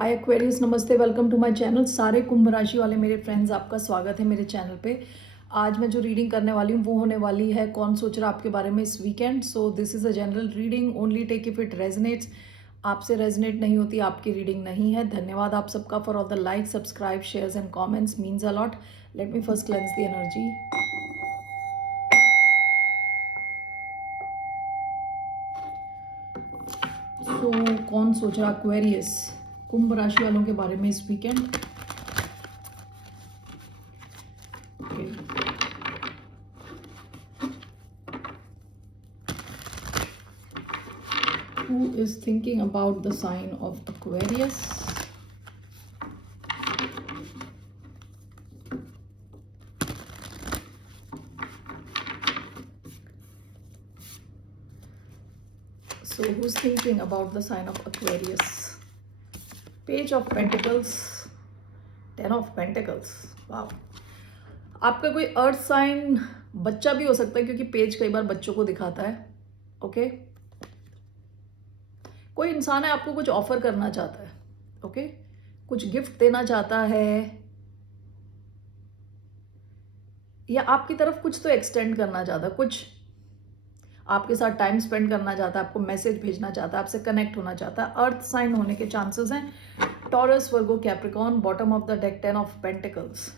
हाय Aquarius, नमस्ते, welcome to my channel. सारे कुंभ राशि वाले मेरे फ्रेंड्स, आपका स्वागत है मेरे चैनल पे। आज मैं जो रीडिंग करने वाली हूँ वो होने वाली है कौन सोच रहा आपके बारे में इस weekend. So this is a general reading, only take if it resonates. आपसे रेजनेट नहीं होती आपकी रीडिंग नहीं है। धन्यवाद आप सबका for all the like, subscribe, shares and comments, means a lot. Let me first cleanse the energy. So कौन सोच रहा एक्वेरियस कुंभ राशि वालों के बारे में इस weekend. Who is thinking about the sign of Aquarius? So who's thinking about the sign of Aquarius? Page of Pentacles, Ten of Pentacles. Wow. आपका कोई अर्थ साइन बच्चा भी हो सकता है क्योंकि पेज कई बार बच्चों को दिखाता है। ओके, कोई इंसान है आपको कुछ ऑफर करना चाहता है। ओके, कुछ गिफ्ट देना चाहता है या आपकी तरफ कुछ तो एक्सटेंड करना चाहता है, कुछ आपके साथ टाइम स्पेंड करना चाहता है, आपको मैसेज भेजना चाहता है, आपसे कनेक्ट होना चाहता है। अर्थ साइन होने के चांसेस हैं। Taurus, Virgo, Capricorn. Bottom of the deck, ten of pentacles.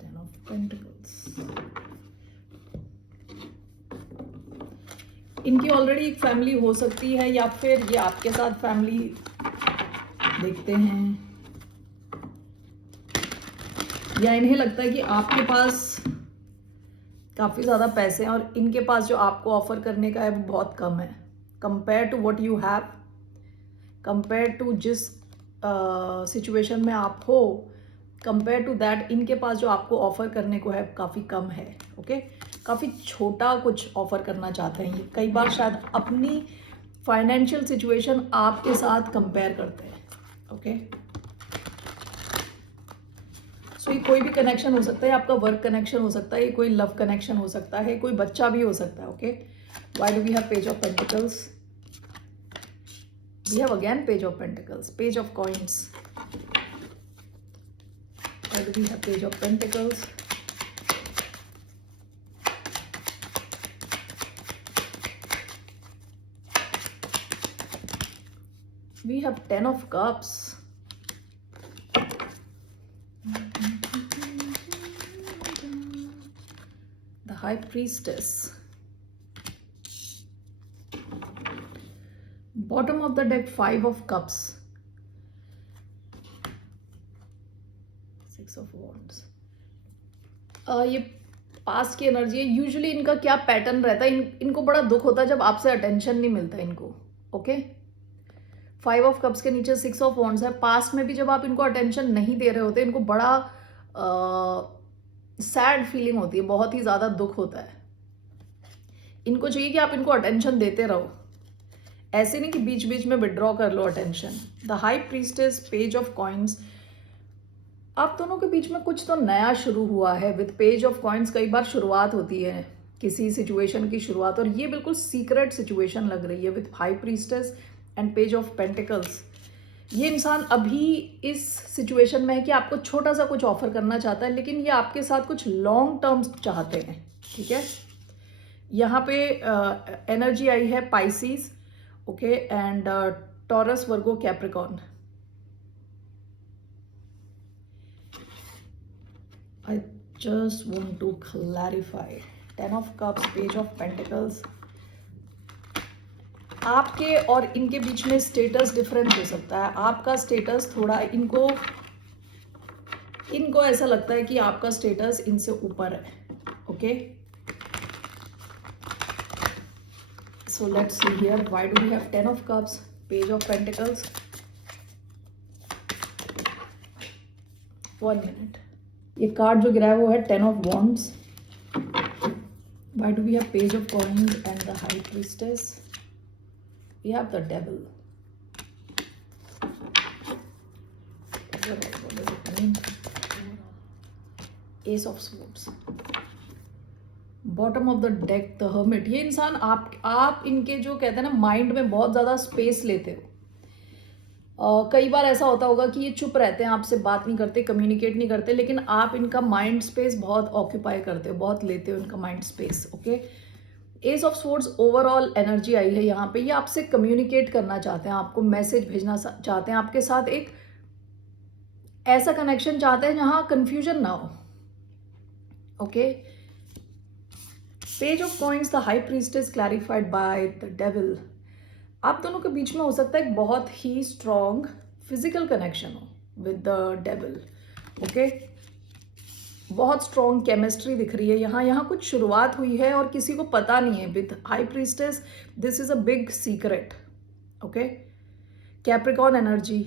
Ten of pentacles. इनकी ऑलरेडी एक फैमिली हो सकती है या फिर ये आपके साथ फैमिली देखते हैं, या इन्हें लगता है कि आपके पास काफ़ी ज़्यादा पैसे हैं और इनके पास जो आपको ऑफर करने का है वो बहुत कम है compare to what you have, compare to जिस सिचुएशन में आप हो, कंपेयर टू दैट इनके पास जो आपको ऑफर करने को है काफ़ी कम है। ओके, काफ़ी छोटा कुछ ऑफर करना चाहते हैं ये। कई बार शायद अपनी फाइनेंशियल सिचुएशन आपके साथ कंपेयर करते हैं। ओके, सो ये कोई भी कनेक्शन हो सकता है, आपका वर्क कनेक्शन हो सकता है, ये कोई लव कनेक्शन हो सकता है, कोई बच्चा भी हो सकता है। Okay, why do we have page of pentacles? We have again page of pentacles, page of coins. Why do we have page of pentacles? We have ten of cups. The High Priestess. Bottom of the deck, Five of Cups. Six of Wands. ये past की energy है। Usually इनका क्या pattern रहता है, इनको बड़ा दुख होता है जब आपसे अटेंशन नहीं मिलता इनको। ओके, फाइव ऑफ कप्स के नीचे सिक्स ऑफ वॉन्ड्स है। पास्ट में भी जब आप इनको अटेंशन नहीं दे रहे होते, इनको बड़ा सैड फीलिंग होती है, बहुत ही ज़्यादा दुख होता है। इनको चाहिए कि आप इनको अटेंशन देते रहो, ऐसे नहीं कि बीच बीच में विड्रॉ कर लो attention. The high priestess, page of coins. आप दोनों के बीच में कुछ तो नया शुरू हुआ है। विद पेज ऑफ कॉइन्स कई बार शुरुआत होती है किसी सिचुएशन की शुरुआत, और ये बिल्कुल सीक्रेट सिचुएशन लग रही है। With high priestess and page of pentacles, ये इंसान अभी इस सिचुएशन में है कि आपको छोटा सा कुछ ऑफर करना चाहता है, लेकिन ये आपके साथ कुछ लॉन्ग टर्म चाहते हैं। ठीक है, यहाँ पे एनर्जी आई है Pisces, okay, and taurus, Virgo, Capricorn. I just want to clarify. Ten of Cups, Page of Pentacles. आपके और इनके बीच में स्टेटस डिफरेंस हो सकता है। आपका स्टेटस थोड़ा इनको ऐसा लगता है कि आपका स्टेटस इनसे ऊपर है। Okay, so let's see here why do we have ten of cups, page of pentacles. 1 minute. ये कार्ड जो गिरा है वो है ten of wands. Why do we have page of coins and the high priestess? We have the devil. What does it mean? Ace of Swords. Bottom of the deck the hermit. ये इंसान आप इनके जो कहते हैं ना mind में बहुत ज़्यादा स्पेस लेते हो। कई बार ऐसा होता होगा कि ये चुप रहते हैं, आपसे बात नहीं करते, कम्युनिकेट नहीं करते, लेकिन आप इनका माइंड स्पेस बहुत ऑक्यूपाई करते हो, बहुत लेते हो इनका mind space. Okay, ace of swords overall energy आई है यहाँ पे। ये आपसे कम्युनिकेट करना चाहते हैं, आपको मैसेज भेजना चाहते हैं, आपके साथ एक ऐसा कनेक्शन चाहते हैं जहां कंफ्यूजन ना हो। Okay, page of coins, the high priestess clarified by the devil. आप दोनों के बीच में हो सकता है एक बहुत ही स्ट्रॉन्ग फिजिकल कनेक्शन हो विद द डेविल। ओके, बहुत स्ट्रॉन्ग केमिस्ट्री दिख रही है यहाँ कुछ शुरुआत हुई है और किसी को पता नहीं है। With high priestess this is a big secret. Okay, Capricorn energy,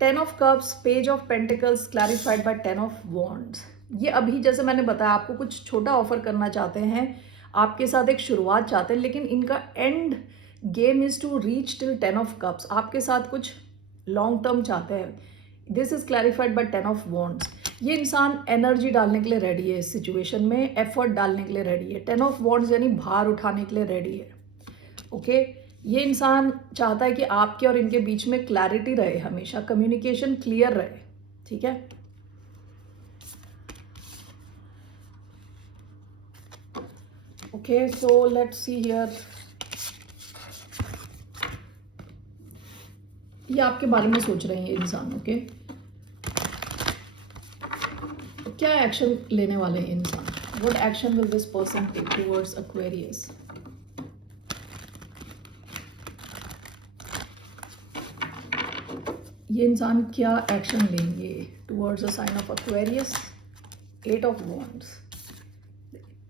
10 of cups, page of pentacles clarified by 10 of wands. ये अभी जैसे मैंने बताया आपको कुछ छोटा ऑफर करना चाहते हैं, आपके साथ एक शुरुआत चाहते हैं, लेकिन इनका end game is to reach till 10 of cups. आपके साथ कुछ लॉन्ग टर्म चाहते हैं। This is clarified by 10 of wands. ये इंसान एनर्जी डालने के लिए रेडी है, इस सिचुएशन में एफर्ट डालने के लिए रेडी है। 10 ऑफ वॉन्ड्स यानी भार उठाने के लिए रेडी है। ओके, ये इंसान चाहता है कि आपके और इनके बीच में क्लैरिटी रहे, हमेशा कम्युनिकेशन क्लियर रहे। ठीक है, okay, so let's see here. ये आपके बारे में सोच रहे हैं ये इंसान। ओके, क्या एक्शन लेने वाले हैं इंसान? What action will this person take towards Aquarius? ये इंसान क्या एक्शन लेंगे towards the sign of Aquarius? 8 of wands,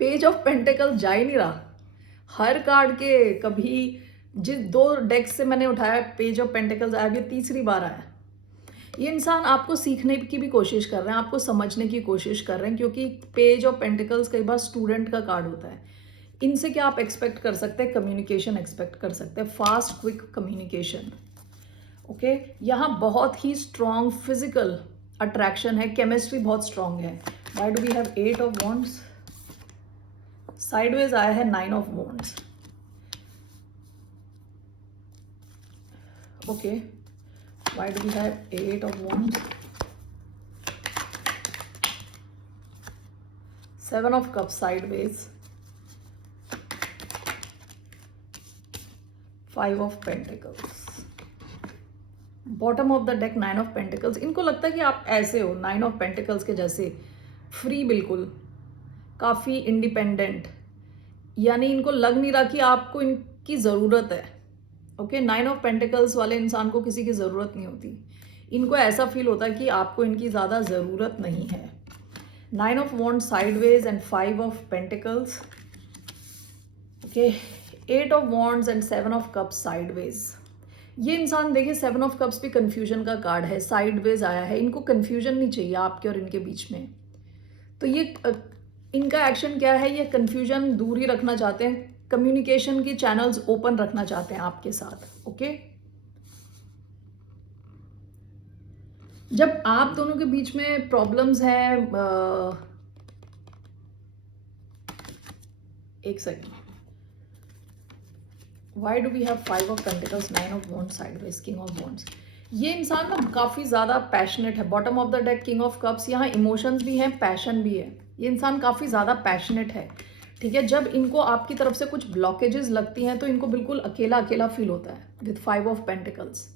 page of pentacle जा ही नहीं रहा। हर कार्ड के कभी जिस 2 डेक्स से मैंने उठाया पेज ऑफ पेंटिकल्स आया, ये तीसरी बार आया। ये इंसान आपको सीखने की भी कोशिश कर रहे हैं, आपको समझने की कोशिश कर रहे हैं, क्योंकि पेज ऑफ पेंटिकल्स कई बार स्टूडेंट का कार्ड होता है। इनसे क्या आप एक्सपेक्ट कर सकते हैं? कम्युनिकेशन एक्सपेक्ट कर सकते हैं, फास्ट क्विक कम्युनिकेशन। ओके, यहाँ बहुत ही स्ट्रॉन्ग फिजिकल अट्रैक्शन है, केमिस्ट्री बहुत स्ट्रॉन्ग है। Why do we have 8 of wands? Sideways आया है 9 of wands. Okay, why do we have 8 of wands, 7 of cups sideways, 5 of pentacles, bottom of the deck 9 of pentacles। इनको लगता है कि आप ऐसे हो 9 of pentacles के जैसे, फ्री, बिल्कुल काफी इंडिपेंडेंट, यानी इनको लग नहीं रहा कि आपको इनकी जरूरत है। ओके, 9 ऑफ पेंटिकल्स वाले इंसान को किसी की ज़रूरत नहीं होती। इनको ऐसा फील होता है कि आपको इनकी ज़्यादा ज़रूरत नहीं है। 9 of wands sideways and 5 of pentacles. Okay, 8 of wands and 7 of cups sideways. ये इंसान देखिए 7 ऑफ कप्स भी कन्फ्यूजन का कार्ड है, साइडवेज आया है। इनको कन्फ्यूजन नहीं चाहिए आपके और इनके बीच में। तो ये इनका एक्शन क्या है? ये कन्फ्यूजन दूर ही रखना चाहते हैं, कम्युनिकेशन की चैनल्स ओपन रखना चाहते हैं आपके साथ। ओके, जब आप दोनों के बीच में प्रॉब्लम्स हैं, एक second, why do we have 5 of pentacles, 9 of wands sideways, king of wands. ये इंसान ना काफी ज्यादा पैशनेट है। Bottom of the deck king of cups, यहाँ इमोशंस भी हैं, पैशन भी है। ये इंसान काफी ज्यादा पैशनेट है। ठीक है, जब इनको आपकी तरफ से कुछ ब्लॉकेजेस लगती हैं तो इनको बिल्कुल अकेला अकेला फील होता है with 5 of pentacles.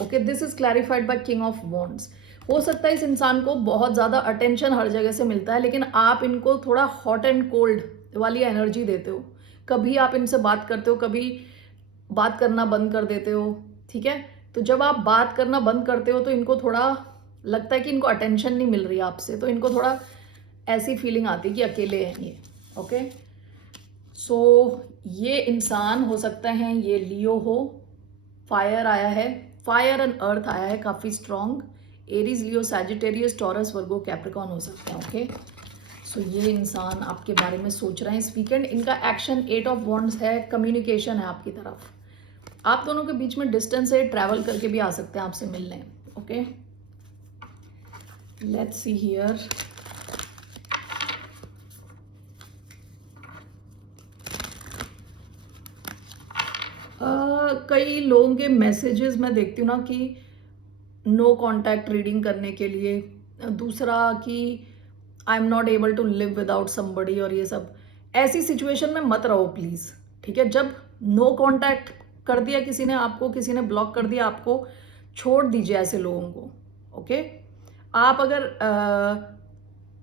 Okay, this is clarified by king of wands. हो सकता है इस इंसान को बहुत ज़्यादा अटेंशन हर जगह से मिलता है, लेकिन आप इनको थोड़ा हॉट एंड कोल्ड वाली एनर्जी देते हो। कभी आप इनसे बात करते हो, कभी बात करना बंद कर देते हो। ठीक है, तो जब आप बात करना बंद करते हो तो इनको थोड़ा लगता है कि इनको अटेंशन नहीं मिल रही है आपसे, तो इनको थोड़ा ऐसी फीलिंग आती है कि अकेले हैं ये। ओके, सो ये इंसान हो सकता है ये लियो हो, फायर आया है, फायर एंड अर्थ आया है, काफ़ी स्ट्रॉन्ग। एरीज, लियो, सैजिटेरियस, टॉरस, वर्गो, कैप्रिकॉर्न हो सकता है। ओके, सो ये इंसान आपके बारे में सोच रहे हैं इस वीकेंड। इनका एक्शन 8 ऑफ वॉन्ड्स है, कम्युनिकेशन है आपकी तरफ। आप दोनों के बीच में डिस्टेंस है, ट्रैवल करके भी आ सकते हैं आपसे मिलने। Okay, let's see here. कई लोगों के मैसेजेस मैं देखती हूँ ना कि नो कांटेक्ट रीडिंग करने के लिए, दूसरा कि I am not able to live without somebody, और ये सब ऐसी सिचुएशन में मत रहो प्लीज़, ठीक है। जब नो कांटेक्ट कर दिया किसी ने आपको, किसी ने ब्लॉक कर दिया आपको, छोड़ दीजिए ऐसे लोगों को, ओके। आप अगर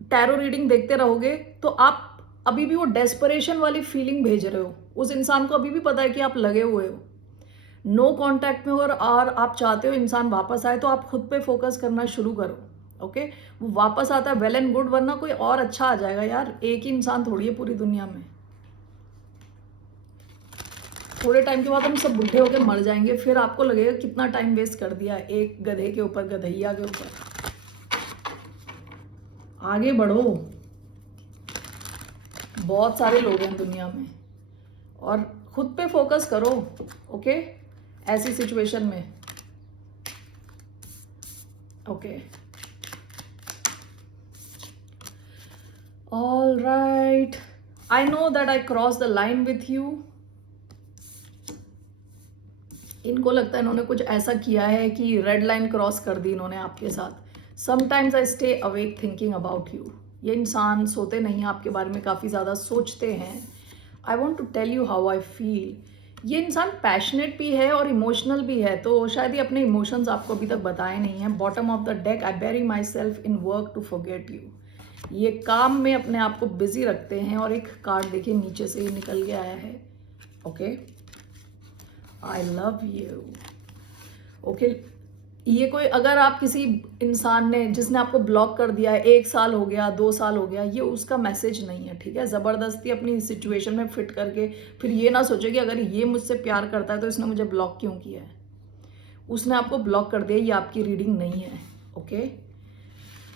टैरो रीडिंग देखते रहोगे तो आप अभी भी वो डेस्परेशन वाली फीलिंग भेज रहे हो, उस इंसान को अभी भी पता है कि आप लगे हुए हो, नो कांटेक्ट में हो, और आप चाहते हो इंसान वापस आए, तो आप खुद पे फोकस करना शुरू करो, ओके। वो वापस आता है वेल एंड गुड, वरना कोई और अच्छा आ जाएगा यार, एक ही इंसान थोड़ी है पूरी दुनिया में। थोड़े टाइम के बाद हम सब बुढ़े होकर मर जाएंगे, फिर आपको लगेगा कितना टाइम वेस्ट कर दिया एक गधे के ऊपर, गधैया के ऊपर। आगे बढ़ो, बहुत सारे लोग हैं दुनिया में, और खुद पे फोकस करो, ओके, ऐसी सिचुएशन में, okay. All right, I know that I cross the line with you. इनको लगता है इन्होंने कुछ ऐसा किया है कि रेड लाइन क्रॉस कर दी इन्होंने आपके साथ। Sometimes I stay awake thinking about you. ये इंसान सोते नहीं, आपके बारे में काफ़ी ज़्यादा सोचते हैं। I want to tell you how I feel. ये इंसान पैशनेट भी है और इमोशनल भी है, तो शायद ये अपने इमोशंस आपको अभी तक बताए नहीं हैं। Bottom of the deck, I bury myself in work to forget you. ये काम में अपने आप को बिजी रखते हैं, और एक कार्ड देखिए नीचे से ही निकल के आया है, okay. I love you, okay. ये कोई, अगर आप किसी इंसान ने जिसने आपको ब्लॉक कर दिया है, 1 साल हो गया, 2 साल हो गया, ये उसका मैसेज नहीं है, ठीक है। ज़बरदस्ती अपनी सिचुएशन में फिट करके फिर ये ना सोचे कि अगर ये मुझसे प्यार करता है तो इसने मुझे ब्लॉक क्यों किया है। उसने आपको ब्लॉक कर दिया, ये आपकी रीडिंग नहीं है, okay.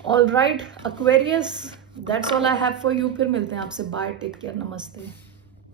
All right Aquarius, that's all I have for you. फिर मिलते हैं आपसे, बाय, टेक केयर, नमस्ते।